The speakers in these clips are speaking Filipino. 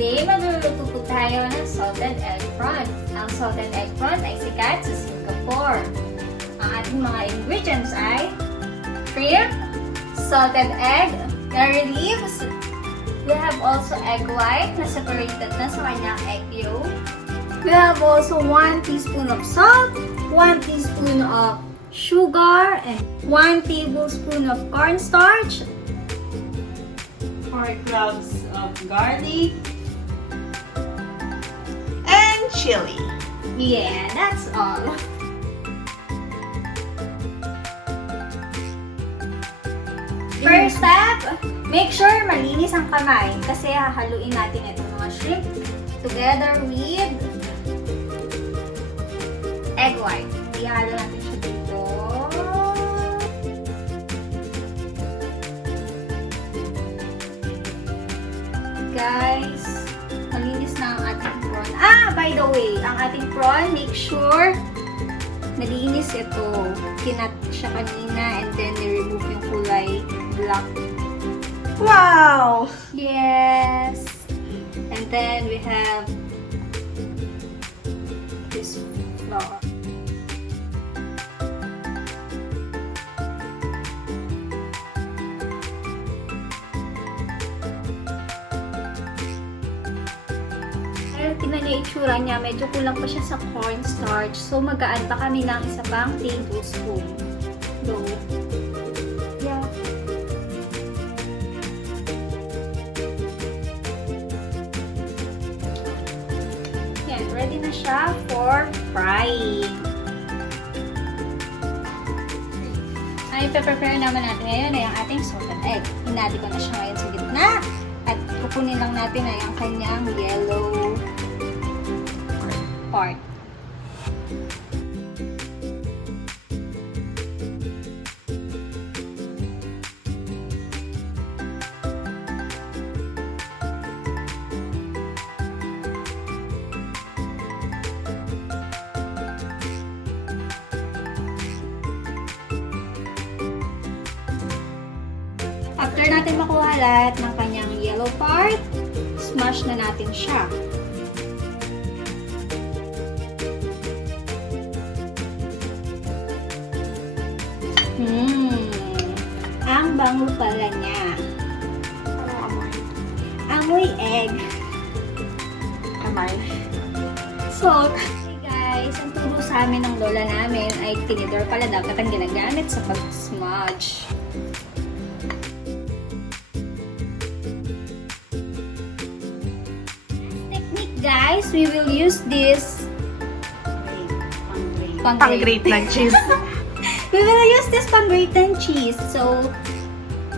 Today, magluluto po tayo ng salted egg prawn. Ang salted egg prawn ay sikat sa Singapore. Ang ating mga ingredients ay shrimp, salted egg, curry leaves. We have also egg white na separated na sa kanyang egg yolk. We have also 1 teaspoon of salt, 1 teaspoon of sugar, and 1 tablespoon of cornstarch, 4 cloves of garlic, and chili. Yeah, that's all. First step, make sure malinis ang kamay kasi hahaluin natin itong mga shrimp together with egg white. Ihalo natin siya dito. Guys, malinis na ang ating prawn. By the way, ang ating prawn, make sure nalinis ito. Kinat siya kanina and then ni-remove yung kulay black. Wow! Yes! And then we have this flour. Pero tingnan niyo itsura niya, medyo kulang pa siya sa cornstarch. So mag-a-add pa kami ng isa pang tablespoon. So, yeah. Yan, ready na siya for frying. Ang ipe-prepare naman natin ngayon ay ang ating salted egg. Hinati ko na siya ngayon sa gitna. At kukunin lang natin ay ang kanyang yellow part. After natin makuha lahat ng kanyang yellow part, smash na natin siya. Ang bango pala niya. Amoy egg. Kamay. So, guys, ang turo sa amin ng lola namin ay tinidor pala dapat ang ginagamit sa pag-smudge. Technique, guys, we will use this Pang-grate ng cheese. We will use this pang-grate ng cheese. So,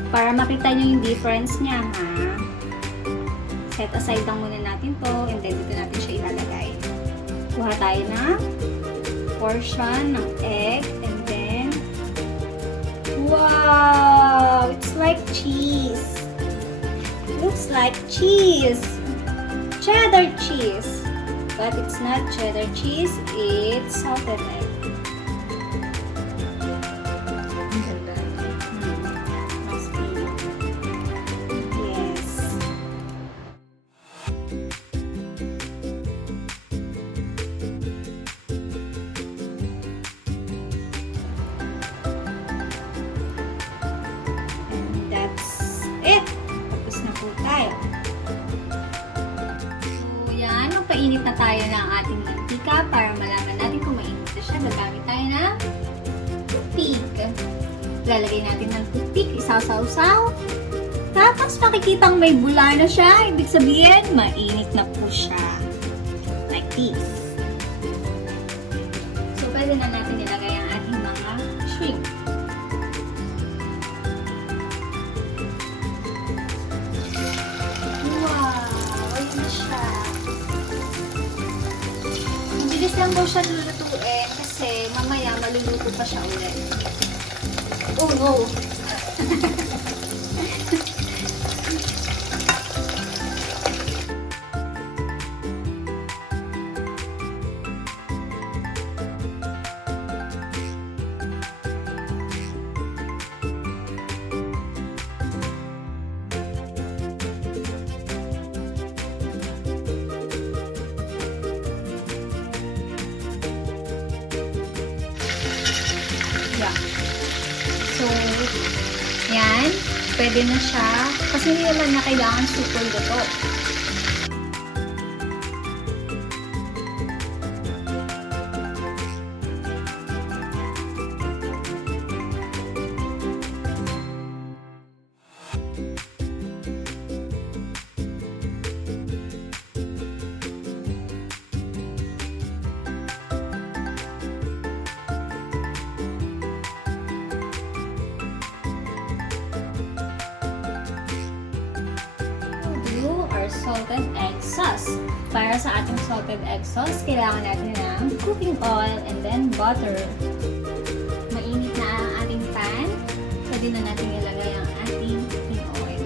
para makita nyo yung difference niya, ha? Set aside lang muna natin to and then dito natin siya ilalagay. Kuha tayo ng portion ng egg and then wow! It's like cheese. Looks like cheese. Cheddar cheese. But it's not cheddar cheese, it's salted egg. Magpainit na tayo ng ating mantika para malaman natin kung mainit na siya. Gagamit tayo ng toothpick. Lalagay natin ng toothpick, isaw-saw-saw. Tapos makikitang may bula na siya. Ibig sabihin, mainit na po siya. Like this. So, pwede na natin ilagay ang ating mga shrimp. Wow! Ayun na siya. Mabilis lang daw siya lulutuin kasi mamaya maluluto pa siya ulit. Oh no! pwede na siya. Kasi hindi naman na kailangan super luto. Our salted egg sauce. Para sa ating salted egg sauce, kailangan natin ng cooking oil and then butter. Mainit na ang ating pan. Pwede na natin ilagay ang ating cooking oil.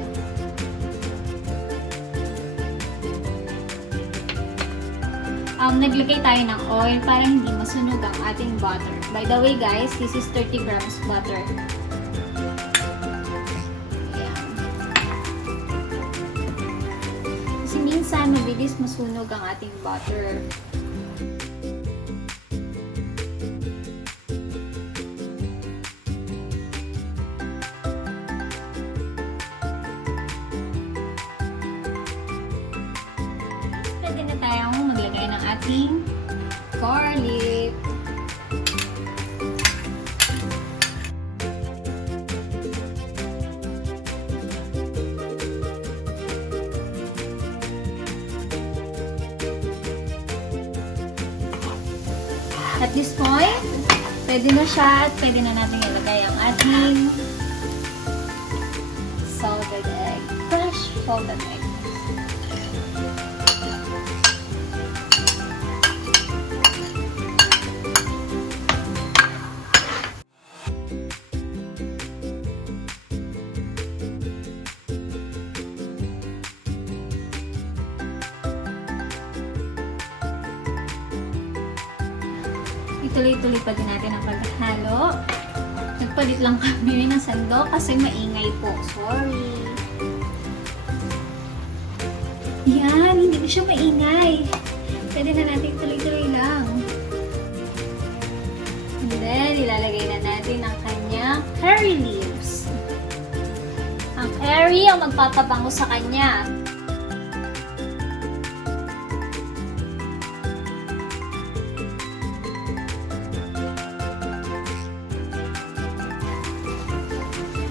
Naglagay tayo ng oil para hindi masunog ang ating butter. By the way guys, this is 30 grams butter. Minsan, mabilis masunog ang ating butter. Pwede na tayong maglagay ng ating garlic. At this point, pwede na siya at pwede na natin ilagay ang ating salted egg. Fresh salted egg. Ituloy-tuloy pa din natin ang paghalo. Nagpalit lang kami ng sandok kasi maingay po. Sorry. Yan, hindi ko siya maingay. Pwede na natin tuloy-tuloy lang. And then, ilalagay na natin ang kanyang curry leaves. Ang curry ang magpapabango sa kanya.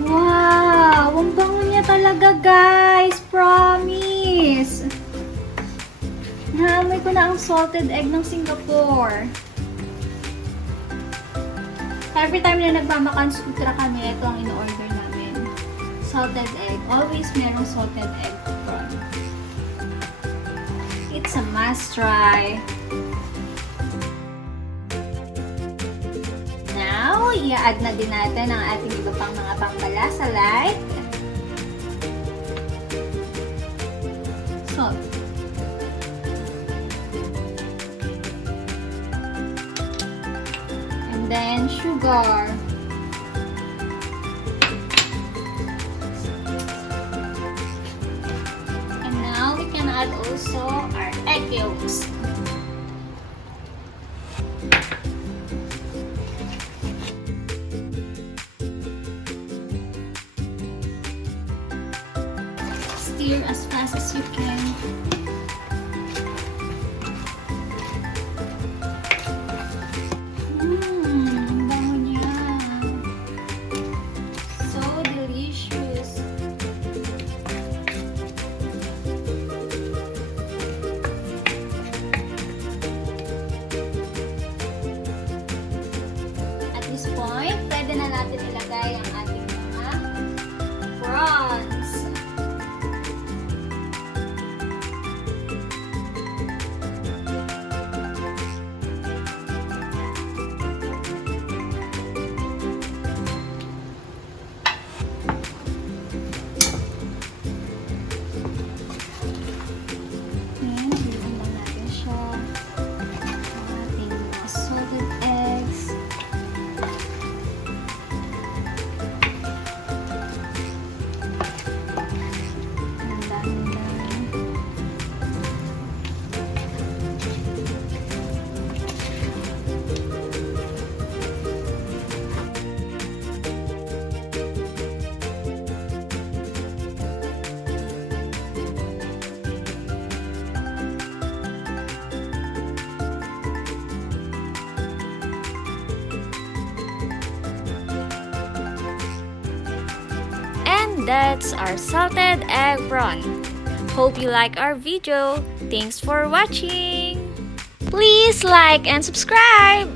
Wow! Ang bango niya talaga, guys! Promise! Naamoy ko na ang salted egg ng Singapore. Every time na nagmamakan sutra kami, ito ang in-order namin. Salted egg. Always merong salted egg prawn. It's a must try. Now, i-add na din natin ang ating iba pang mga pampalasa like salt. And then, sugar. And now, we can add also our egg yolks. Stir as fast as you can. Bango niya. So delicious. At this point, pwede na natin ilagay ang ating mga prawns. And that's our salted egg prawn. Hope you like our video. Thanks for watching. Please like and subscribe.